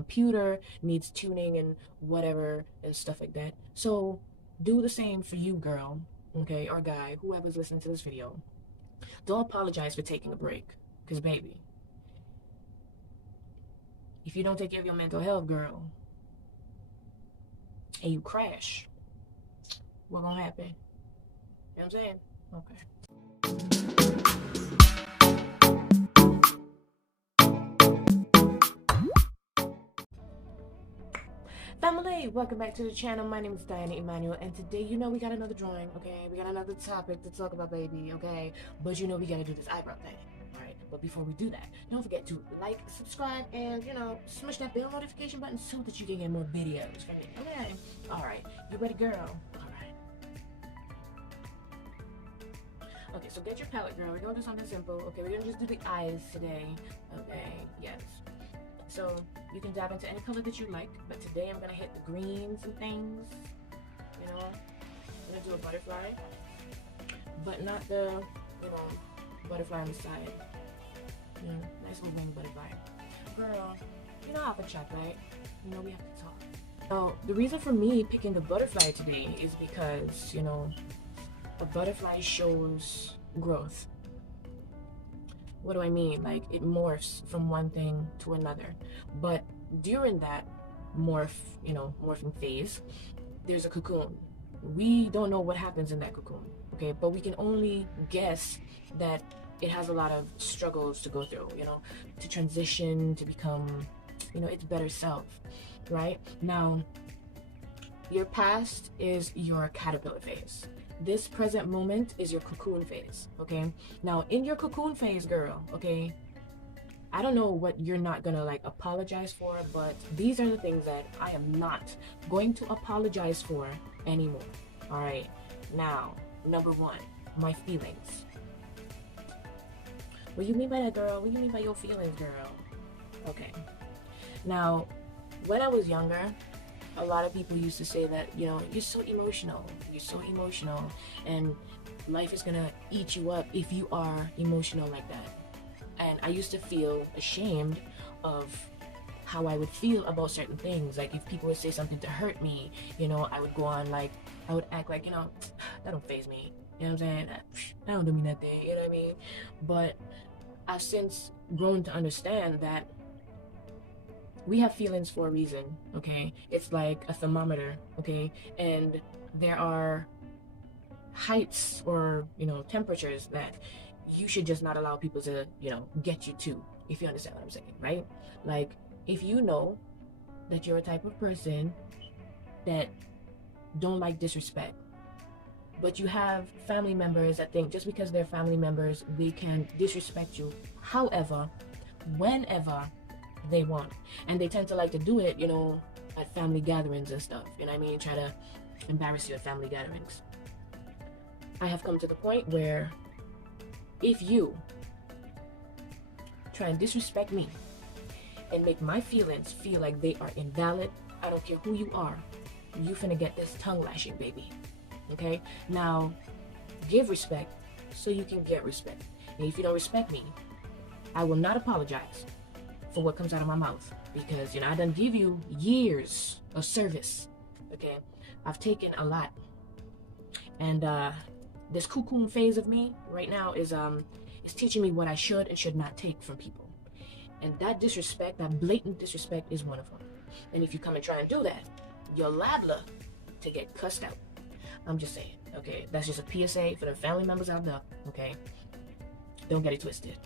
computer needs tuning and whatever and stuff like that. So do the same for you, girl, okay, or guy, whoever's listening to this video. Don't apologize for taking a break, because baby, if you don't take care of your mental health, girl, and you crash, what gonna happen? You know what I'm saying? Okay. Family, welcome back to the channel. My name is DIANAEMANUEL, and today, we got another drawing, okay? We got another topic to talk about, baby, okay? But we gotta do this eyebrow thing, alright? But before we do that, don't forget to like, subscribe, and, smash that bell notification button so that you can get more videos from me, okay? Alright, you ready, girl? Alright. Okay, so get your palette, girl. We're gonna do something simple, okay? We're gonna just do the eyes today, okay? Yes. So you can dab into any color that you like, but today I'm gonna hit the greens and things. I'm gonna do a butterfly, but not the, butterfly on the side. Nice little wing butterfly. Girl, you know how to chat, right? We have to talk. Now, the reason for me picking the butterfly today is because, a butterfly shows growth. What do I mean? Like, it morphs from one thing to another. But during that morphing phase, there's a cocoon. We don't know what happens in that cocoon, okay? But we can only guess that it has a lot of struggles to go through, to transition, to become, its better self, right? Now, your past is your caterpillar phase. This present moment is your cocoon phase, okay? Now, in your cocoon phase, girl, okay, I don't know what you're not gonna apologize for, but these are the things that I am not going to apologize for anymore, all right? Now, number one, my feelings. What do you mean by that, girl? What do you mean by your feelings, girl? Okay. Now, when I was younger, a lot of people used to say that, you're so emotional, and life is gonna eat you up if you are emotional like that. And I used to feel ashamed of how I would feel about certain things. Like, if people would say something to hurt me, I would go on, I would act like, that don't faze me. You know what I'm saying? That don't do me nothing, you know what I mean? But I've since grown to understand that we have feelings for a reason, okay? It's like a thermometer, okay? And there are heights or, temperatures that you should just not allow people to, get you to, if you understand what I'm saying, right? Like, if you know that you're a type of person that don't like disrespect, but you have family members that think just because they're family members, they can disrespect you, however, whenever they want. And they tend to like to do it, at family gatherings and stuff, you know what I mean? Try to embarrass you at family gatherings. I have come to the point where if you try and disrespect me and make my feelings feel like they are invalid, I don't care who you are, you finna get this tongue lashing, baby. Okay? Now, give respect so you can get respect. And if you don't respect me, I will not apologize for what comes out of my mouth, because I done give you years of service, okay? I've taken a lot, and this cocoon phase of me right now is teaching me what I should and should not take from people, and that disrespect, that blatant disrespect, is one of them. And if you come and try and do that, you're liable to get cussed out. I'm just saying, okay? That's just a PSA for the family members out there, okay? Don't get it twisted.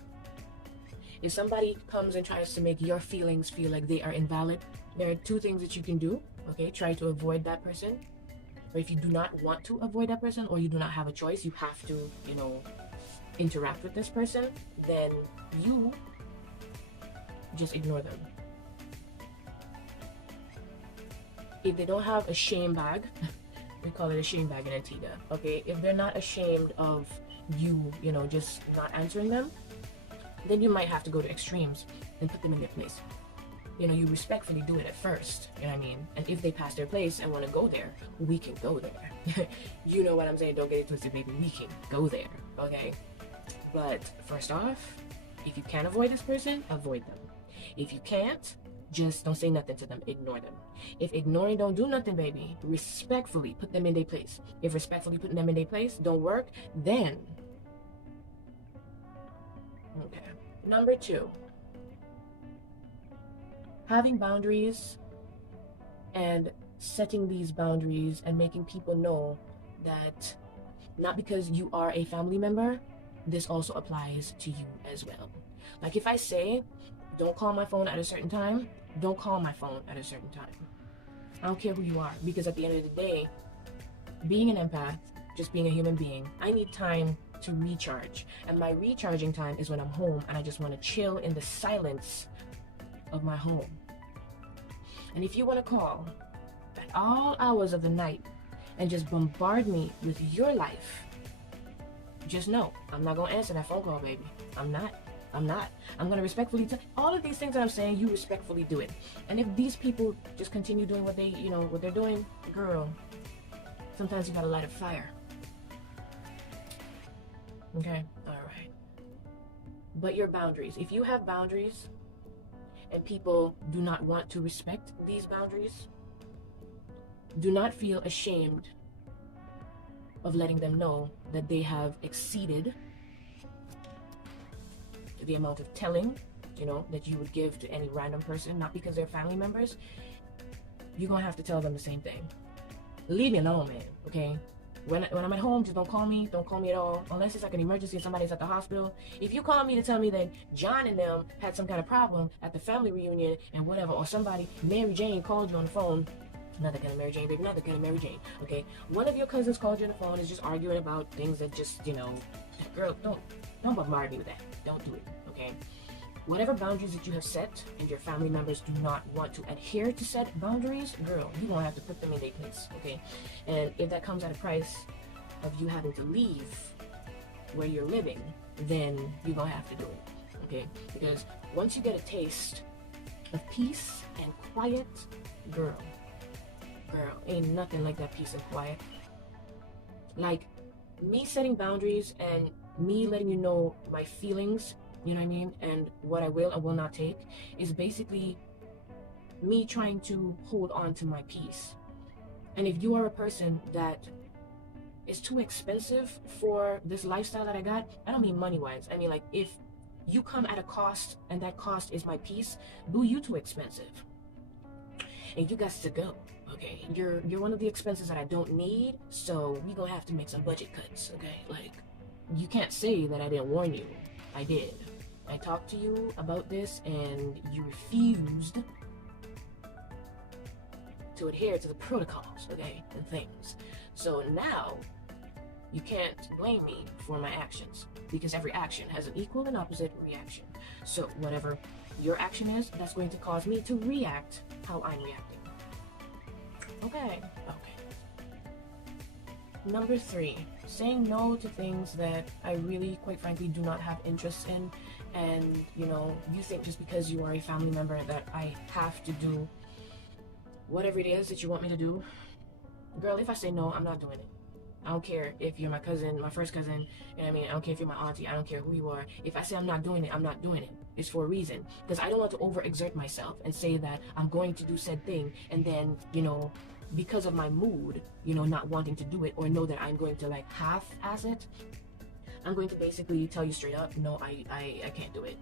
If somebody comes and tries to make your feelings feel like they are invalid, there are two things that you can do, okay? Try to avoid that person. Or if you do not want to avoid that person, or you do not have a choice, you have to, interact with this person, then you just ignore them. If they don't have a shame bag, we call it a shame bag in Antigua, okay? If they're not ashamed of you, just not answering them, then you might have to go to extremes and put them in their place. You respectfully do it at first, you know what I mean? And if they pass their place and want to go there, we can go there. You know what I'm saying? Don't get it twisted, baby. We can go there, okay? But first off, if you can't avoid this person, avoid them. If you can't, just don't say nothing to them. Ignore them. If ignoring don't do nothing, baby, respectfully put them in their place. If respectfully putting them in their place don't work, then okay. Number 2, having boundaries and setting these boundaries and making people know that not because you are a family member, this also applies to you as well. Like if I say, don't call my phone at a certain time, don't call my phone at a certain time. I don't care who you are, because at the end of the day, being an empath, just being a human being, I need time to recharge. And my recharging time is when I'm home and I just want to chill in the silence of my home. And if you want to call at all hours of the night and just bombard me with your life, just know I'm not going to answer that phone call, baby. I'm not. I'm going to respectfully tell all of these things that I'm saying, you respectfully do it. And if these people just continue doing what they, what they're doing, girl, sometimes you got to light a fire. Okay? All right. But your boundaries. If you have boundaries and people do not want to respect these boundaries, do not feel ashamed of letting them know that they have exceeded the amount of telling, that you would give to any random person, not because they're family members. You're gonna have to tell them the same thing. Leave me alone, man, okay? When I'm at home, just don't call me at all, unless it's like an emergency and somebody's at the hospital. If you call me to tell me that John and them had some kind of problem at the family reunion and whatever, or somebody, Mary Jane, called you on the phone, not that kind of Mary Jane, baby, not that kind of Mary Jane, okay? One of your cousins called you on the phone, is just arguing about things that just, girl, don't bombard me with that. Don't do it, okay? Whatever boundaries that you have set and your family members do not want to adhere to said boundaries, girl, you're gonna have to put them in their place, okay? And if that comes at a price of you having to leave where you're living, then you're gonna have to do it, okay? Because once you get a taste of peace and quiet, girl, ain't nothing like that peace and quiet. Like, me setting boundaries and me letting you know my feelings, you know what I mean, and what I will and will not take, is basically me trying to hold on to my peace. And if you are a person that is too expensive for this lifestyle that I got, I don't mean money-wise, I mean like if you come at a cost and that cost is my peace, boo, you too expensive. And you got to go. Okay, you're one of the expenses that I don't need, so we gonna have to make some budget cuts, okay? Like, you can't say that I didn't warn you. I did. I talked to you about this and you refused to adhere to the protocols, okay, and things. So now, you can't blame me for my actions, because every action has an equal and opposite reaction. So whatever your action is, that's going to cause me to react how I'm reacting. Okay. Number 3, saying no to things that I really, quite frankly, do not have interest in, and you think just because you are a family member that I have to do whatever it is that you want me to do. Girl, if I say no, I'm not doing it. I don't care if you're my cousin, my first cousin, you know what I mean? I don't care if you're my auntie, I don't care who you are. If I say I'm not doing it, I'm not doing it. It's for a reason. Because I don't want to overexert myself and say that I'm going to do said thing, and then, because of my mood, not wanting to do it, or know that I'm going to like half-ass it, I'm going to basically tell you straight up, no, I can't do it.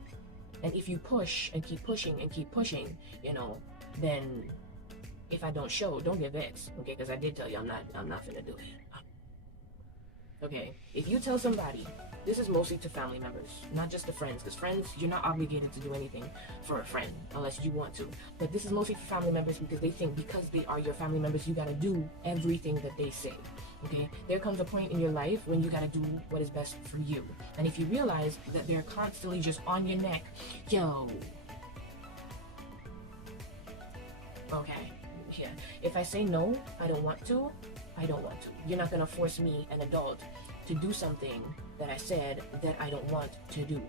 And if you push and keep pushing and keep pushing, then if I don't show, don't get vexed, okay? Because I did tell you I'm not finna do it. Okay, if you tell somebody, this is mostly to family members, not just the friends, because friends, you're not obligated to do anything for a friend unless you want to. But this is mostly for family members, because they think because they are your family members, you gotta do everything that they say. Okay, there comes a point in your life when you gotta do what is best for you. And if you realize that they're constantly just on your neck, yo, okay, yeah, if I say no, I don't want to, I don't want to. You're not gonna force me, an adult, to do something that I said that I don't want to do.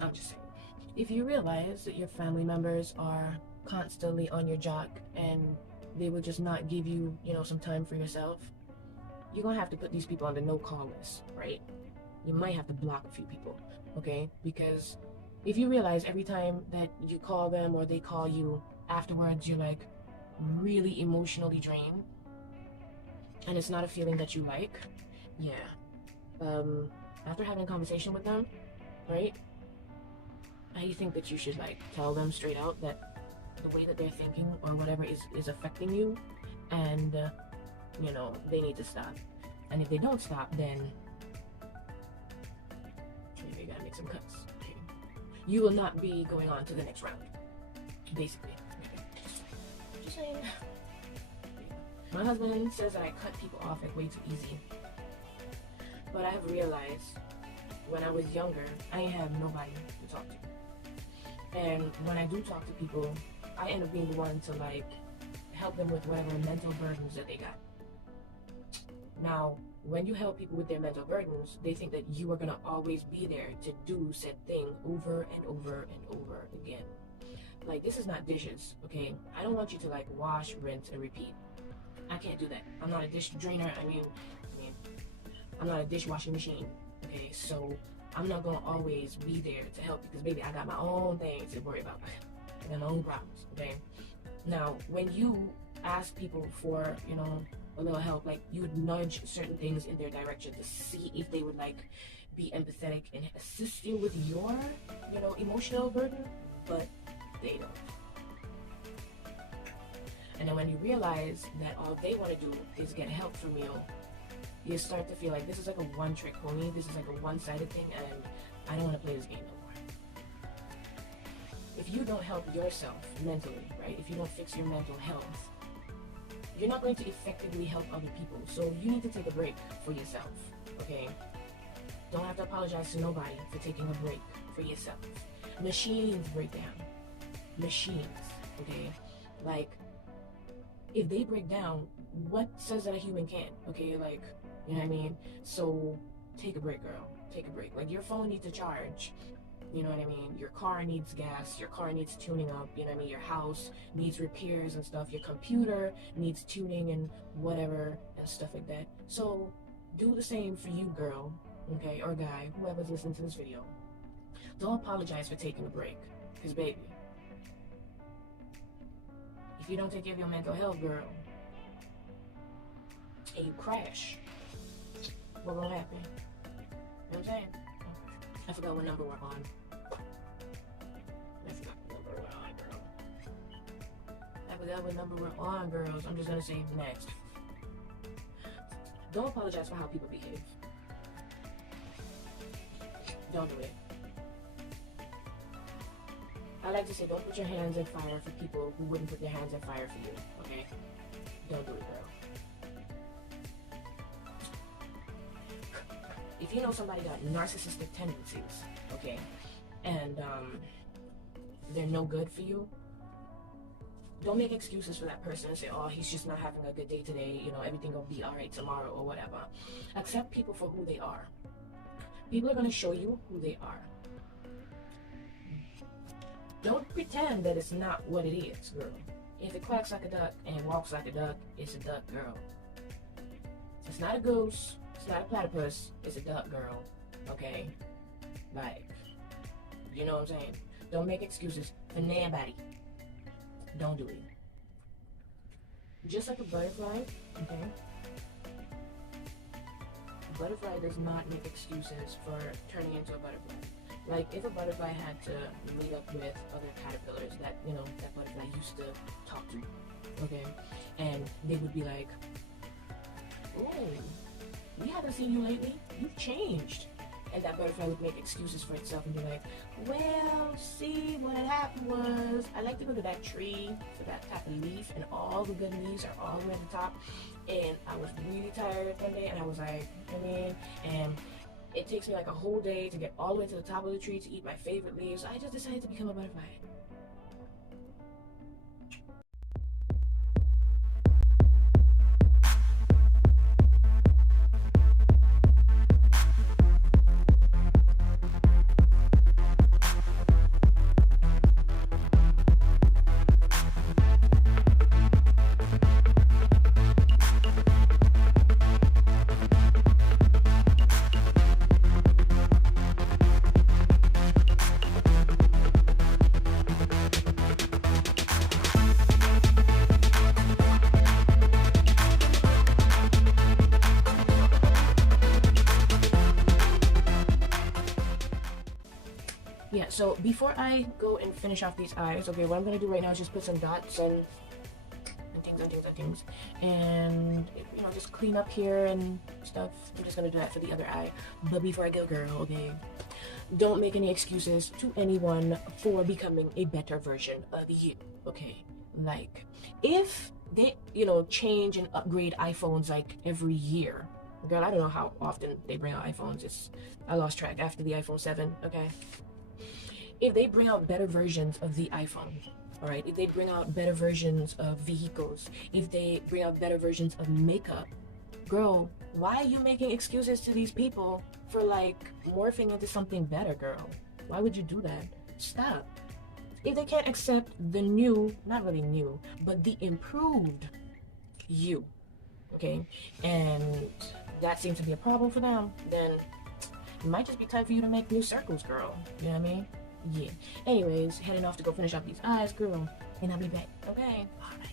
I'm just saying. If you realize that your family members are constantly on your jock and they will just not give you, some time for yourself, you're gonna have to put these people on the no-call list, right? You might have to block a few people. okay? Because if you realize every time that you call them or they call you, afterwards you're like really emotionally drained, and it's not a feeling that you like, yeah. After having a conversation with them, right, I think that you should like tell them straight out that the way that they're thinking or whatever is affecting you, and you know, they need to stop. And if they don't stop, then maybe you gotta make some cuts. Okay. You will not be going on to the next round, basically. Okay. Just saying. My husband says that I cut people off like way too easy, but I have realized when I was younger, I didn't have nobody to talk to. And when I do talk to people, I end up being the one to like help them with whatever mental burdens that they got. Now, when you help people with their mental burdens, they think that you are gonna always be there to do said thing over and over and over again. Like, this is not dishes, okay? I don't want you to like wash, rinse, and repeat. I can't do that. I'm not a dish drainer. I mean, I'm not a dishwashing machine, okay? So I'm not gonna always be there to help because baby, I got my own things to worry about. I got my own problems, okay? Now, when you ask people for, you know, a little help, like you would nudge certain things in their direction to see if they would like be empathetic and assist you with your, you know, emotional burden, but they don't. And then when you realize that all they want to do is get help from you, you start to feel like this is like a one-trick pony, this is like a one-sided thing, and I don't want to play this game no more. If you don't help yourself mentally, right, if you don't fix your mental health, you're not going to effectively help other people. So you need to take a break for yourself, okay? Don't have to apologize to nobody for taking a break for yourself. Machines break down. Machines, okay? Like, if they break down, what says that a human can't, okay? Like, you know what I mean? So take a break, girl. Take a break. Like, your phone needs a charge. You know what I mean? Your car needs gas. Your car needs tuning up. You know what I mean? Your house needs repairs and stuff. Your computer needs tuning and whatever and stuff like that. So do the same for you, girl, okay? Or guy, whoever's listening to this video. Don't apologize for taking a break. Because, baby, if you don't take care of your mental health, girl, and you crash, what will happen? You know what I'm saying? I forgot what number we're on. I forgot what number we're on, girls. I'm just gonna say next. Don't apologize for how people behave. Don't do it. I like to say, don't put your hands in fire for people who wouldn't put their hands in fire for you, okay? Don't do it, girl. If you know somebody got narcissistic tendencies, okay, and they're no good for you, don't make excuses for that person and say, oh, he's just not having a good day today, you know, everything will be all right tomorrow or whatever. Accept people for who they are. People are going to show you who they are. Don't pretend that it's not what it is, girl. If it quacks like a duck and walks like a duck, it's a duck, girl. It's not a goose. It's not a platypus. It's a duck, girl. Okay? Like, you know what I'm saying? Don't make excuses for nobody. Don't do it. Just like a butterfly, okay? A butterfly does not make excuses for turning into a butterfly. Like, if a butterfly had to meet up with other caterpillars that, you know, that butterfly used to talk to, okay? And they would be like, oh, we haven't seen you lately. You've changed. And that butterfly would make excuses for itself and be like, well, see, what had happened was I like to go to that tree for that type of leaf, and all the good leaves are all the way at the top. And I was really tired one day, and I was like, and it takes me like a whole day to get all the way to the top of the tree to eat my favorite leaves. So I just decided to become a butterfly. yeah, so before I go and finish off these eyes, okay, what I'm gonna do right now is just put some dots and things, and you know, just clean up here and stuff. I'm just gonna do that for the other eye. But before I go, girl, okay, don't make any excuses to anyone for becoming a better version of you, okay? Like, if they, you know, change and upgrade iPhones like every year, girl, I don't know how often they bring out iPhones. I lost track after the iPhone 7, okay? If they bring out better versions of the iPhone, all right, if they bring out better versions of vehicles, if they bring out better versions of makeup, girl, why are you making excuses to these people for like morphing into something better, girl? Why would you do that? Stop. If they can't accept the new, not really new, but the improved you, okay, and that seems to be a problem for them, then it might just be time for you to make new circles, girl. You know what I mean? Yeah. Anyways, heading off to go finish up these eyes, girl, and I'll be back, okay? All right.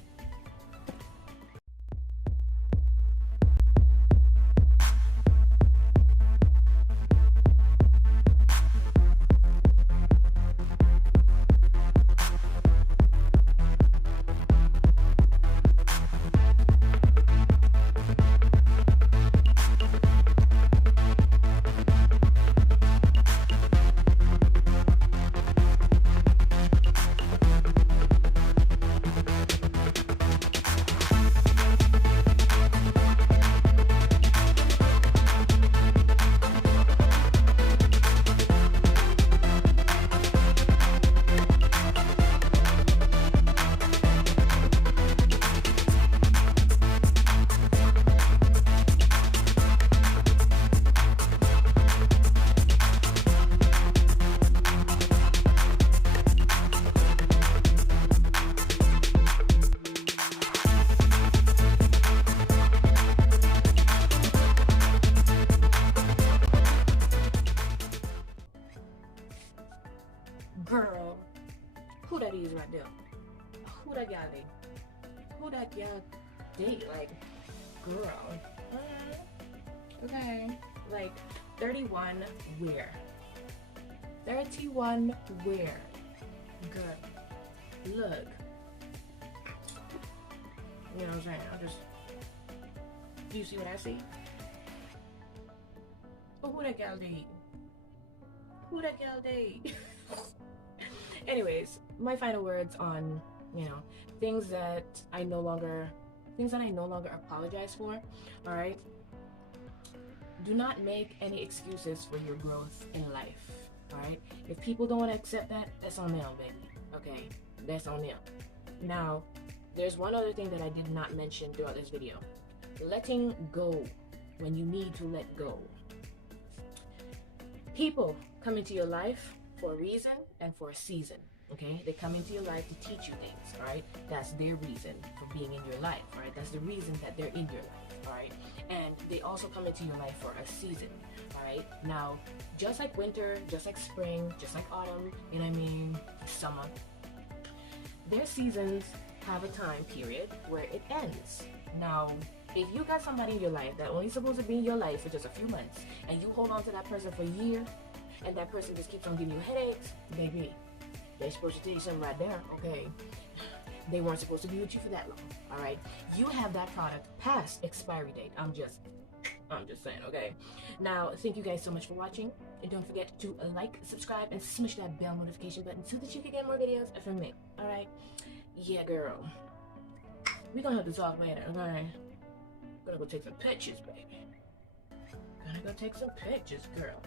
Girl, who that is right there? Who that gal date? Who that gal date? Like, girl. Okay. Like, 31 where? 31 where? Girl, look. You know what I'm saying? Do you see what I see? But who that gal date? Who that gal date? Anyways, my final words on, you know, things that I no longer apologize for. All right, do not make any excuses for your growth in life. All right, if people don't want to accept that, that's on them, baby. Okay, that's on them. Now, there's one other thing that I did not mention throughout this video: letting go when you need to let go. People come into your life for a reason and for a season, okay? They come into your life to teach you things, all right? That's their reason for being in your life, all right? That's the reason that they're in your life, all right? And they also come into your life for a season, all right? Now, just like winter, just like spring, just like autumn, you know what I mean, summer, their seasons have a time period where it ends. Now, if you got somebody in your life that only supposed to be in your life for just a few months, and you hold on to that person for a year, and that person just keeps on giving you headaches, baby, they're supposed to tell you something right there, okay? They weren't supposed to be with you for that long, all right? You have that product past expiry date. I'm just saying, okay? Now, thank you guys so much for watching, and don't forget to like, subscribe, and smash that bell notification button so that you can get more videos from me, all right? Yeah, girl. We're gonna have to talk later, okay? Gonna go take some pictures, baby. Gonna go take some pictures, girl.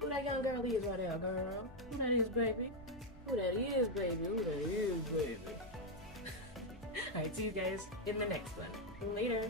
Who that young girl is right there, girl? Who that is, baby? Who that is, baby? Who that is, baby? Alright, see you guys in the next one. Later.